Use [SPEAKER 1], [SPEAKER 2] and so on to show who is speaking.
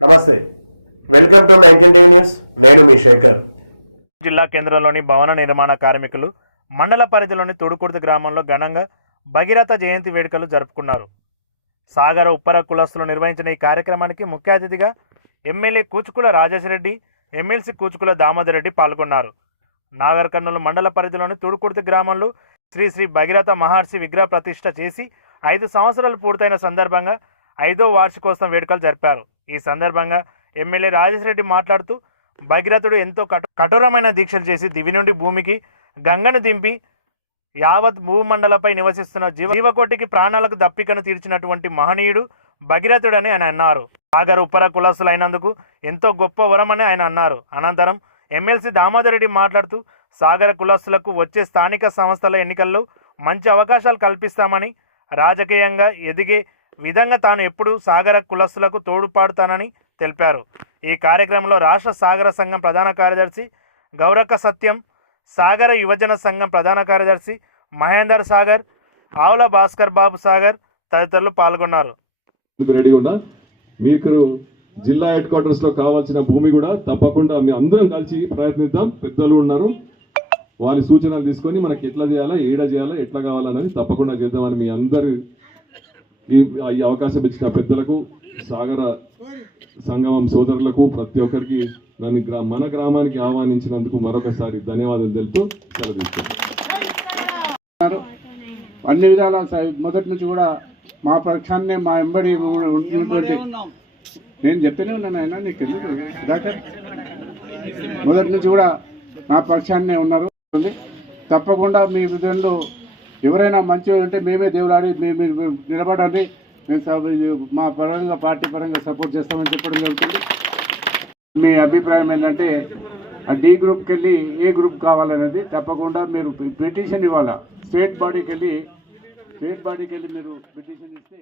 [SPEAKER 1] నమస్తే. Welcome to news. నేను మీ శేఖర్.
[SPEAKER 2] జిల్లా కేంద్రంలోని భవన నిర్మాణ కార్మికులు మండల పరిధిలోని తొడుకుర్తి గ్రామంలో ఘనంగా భగీరథ జయంతి వేడుకలు జరుపుకున్నారు. సాగర ఉప్పర కులస్తులు నిర్వహించిన ఈ కార్యక్రమానికి ముఖ్య అతిథిగా ఎమ్మెల్యే కూచుకుల రాజేశ్వరెడ్డి ఎమ్మెల్సీ కూచుకుల దామోదర్ రెడ్డి పాల్గొన్నారు. నాగర్ కర్నూలు మండల పరిధిలోని తుడుకుర్తి గ్రామంలో శ్రీ శ్రీ భగీరథ మహర్షి విగ్రహ ప్రతిష్ట చేసి ఐదు సంవత్సరాలు పూర్తయిన సందర్భంగా ఐదో వార్షికోత్సవం వేడుకలు జరిపారు. ఈ సందర్భంగా ఎమ్మెల్యే రాజేశ్వరెడ్డి మాట్లాడుతూ భగీరథుడు ఎంతో కఠోరమైన దీక్షలు చేసి దివి నుండి భూమికి గంగను దింపి యావత్ భూమండలపై నివసిస్తున్న జీవ జీవకోటికి ప్రాణాలకు దప్పికను తీర్చినటువంటి మహనీయుడు భగీరథుడని ఆయన అన్నారు. సాగర్ ఉపర కులస్తులైనందుకు ఎంతో గొప్ప వరమని ఆయన అన్నారు. అనంతరం ఎమ్మెల్సీ దామోదర్ రెడ్డి మాట్లాడుతూ సాగర కులస్తులకు వచ్చే స్థానిక సంస్థల ఎన్నికల్లో మంచి అవకాశాలు కల్పిస్తామని రాజకీయంగా ఎదిగే విధంగా తాను ఎప్పుడూ సాగర కులస్తులకు తోడుపాడుతానని తెలిపారు. ఈ కార్యక్రమంలో రాష్ట్ర సాగర సంఘం ప్రధాన కార్యదర్శి గౌరక సత్యం సాగర యువజన సంఘం ప్రధాన కార్యదర్శి మహేందర్ సాగర్ ఆవుల భాస్కర్ బాబు సాగర్ తదితరులు పాల్గొన్నారు.
[SPEAKER 3] మీకు జిల్లా హెడ్ క్వార్టర్స్లో కావాల్సిన భూమి కూడా తప్పకుండా మీ అందరం కలిసి ప్రయత్నిద్దాం. పెద్దలు ఉన్నారు. వారి సూచనలు తీసుకొని మనకి ఎట్లా చేయాలా ఏడా చేయాలా ఎట్లా కావాలన్నది తప్పకుండా చేద్దామని మీ అందరి ఈ అవకాశం ఇచ్చిన పెద్దలకు సాగర సంగమం సోదరులకు ప్రతి ఒక్కరికి నన్ను గ్రా మన గ్రామానికి ఆహ్వానించినందుకు మరొకసారి ధన్యవాదాలు తెలుపుతూ సెలవిస్తున్నారు
[SPEAKER 4] అన్ని విధాల మొదటి నుంచి కూడా మా పక్షాన్నే మా ఎంబడి ఉన్నటువంటి నేను చెప్తూనే ఉన్నాను ఆయన నీకు ఎందుకు సుధాకర్ మొదటి నుంచి కూడా మా పక్షాన్నే ఉన్నారు. తప్పకుండా మీ విధంలో ఎవరైనా మంచి ఉంటే మేమే దేవులాడి మేము నిలబడండి. మేము మా పరంగా పార్టీ పరంగా సపోర్ట్ చేస్తామని చెప్పడం జరుగుతుంది. మీ అభిప్రాయం ఏంటంటే డి గ్రూప్కి వెళ్ళి ఏ గ్రూప్ కావాలనేది తప్పకుండా మీరు పిటిషన్ ఇవ్వాలా. స్టేట్ బాడీకి వెళ్ళి స్టేట్ బాడీకి వెళ్ళి మీరు పిటిషన్ ఇస్తే